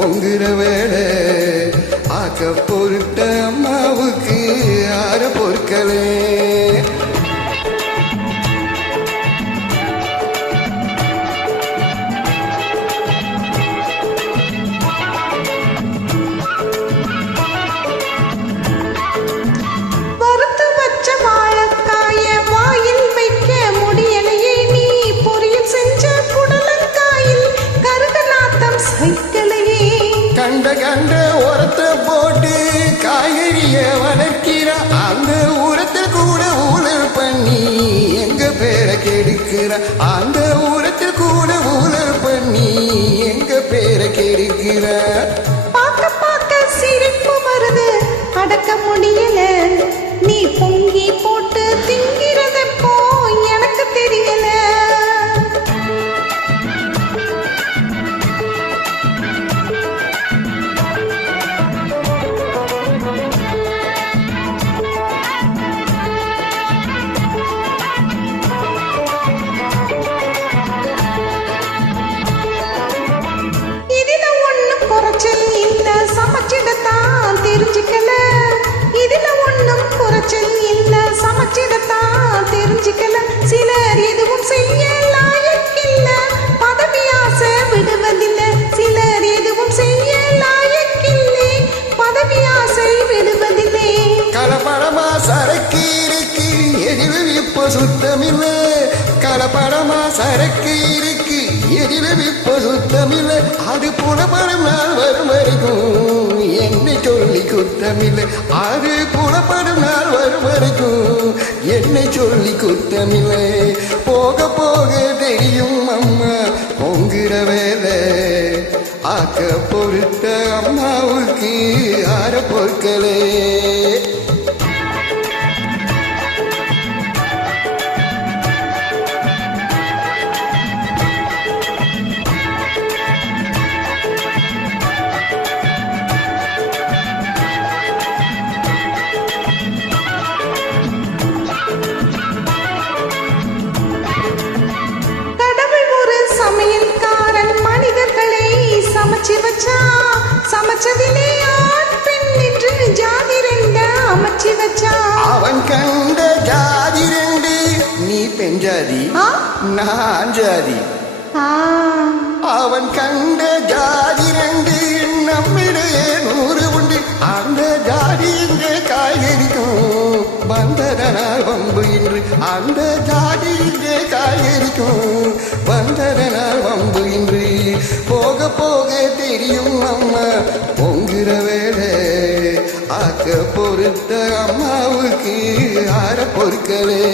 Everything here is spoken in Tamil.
பொங்குற வேலை ஆக்க பொருட்ட அம்மாவுக்கு ஆற பொருட்களே. கண்ட கண்ட உரத்தை போட்டு காய்கறிய வளர்க்கிற அந்த உரத்தில் கூட ஊழல் பண்ணி எங்க பேரை கெடுக்கிற அந்த உரத்தில் கூட ஊழல் பண்ணி எங்க பேரை கெடுக்கிற. பார்க்க பார்க்க சிரிப்பு வருது அடக்க முடியல நீ பொங்கி போட்டு திங்கிறதப்போ எனக்கு தெரியல. சமைச்சிடத்தான் தெரிஞ்சுக்கல இதுல ஒண்ணும் குறைச்சல் இல்ல சமைச்சிடத்தான் தெரிஞ்சுக்கல. சிலர் எதுவும் செய்ய லாயக்கில்ல பதவி ஆசை விடுவதில்லை. சிலர் எதுவும் செய்ய லாயக்கில்லை பதவி ஆசை விடுவதில்லை. கலப்படமா சரக்கு இருக்கு எரிவு இப்ப சுத்தமில்லை. கலப்படமா சரக்கு இருக்கு எரிவு இப்ப சுத்தமில்லை. அது புலப்படும் நாள் வரும் வரைக்கும் என்னை சொல்லி குத்தமில்லை. அது புலப்படும் நாள் வரும் வரைக்கும் என்னை சொல்லி குத்தமில்லை. போக போக தெரியும் அம்மா பொங்குற வேலை ஆக்க பொறுத்த அம்மாவுக்கு ஆற பொருட்களே. சமையல்காரன் மனிதர்களை சமைச்சு வச்சா சமைச்சதிலே ஆண் பெண் என்று ஜாதி ரெண்ட அமைச்சு வச்சா. அவன் கண்ட ஜாதி ரெண்டு நீ பெண் ஜாதி நான் ஜாதி. அவன் கண்ட ஜாதி ரெண்டு நம்மிடையே 100 உண்டு. அந்த ஜாதி இங்கே காய்கறிக்கும் வந்ததனால் வம்பு இன்று. அந்த ஜாதி இங்கே காய்கறிக்கும் வந்ததனால் வம்பு இன்று. போக போக தெரியும் அம்மா பொங்குற வேலை ஆக்க பொறுத்த அம்மாவுக்கு ஆற பொருட்களே.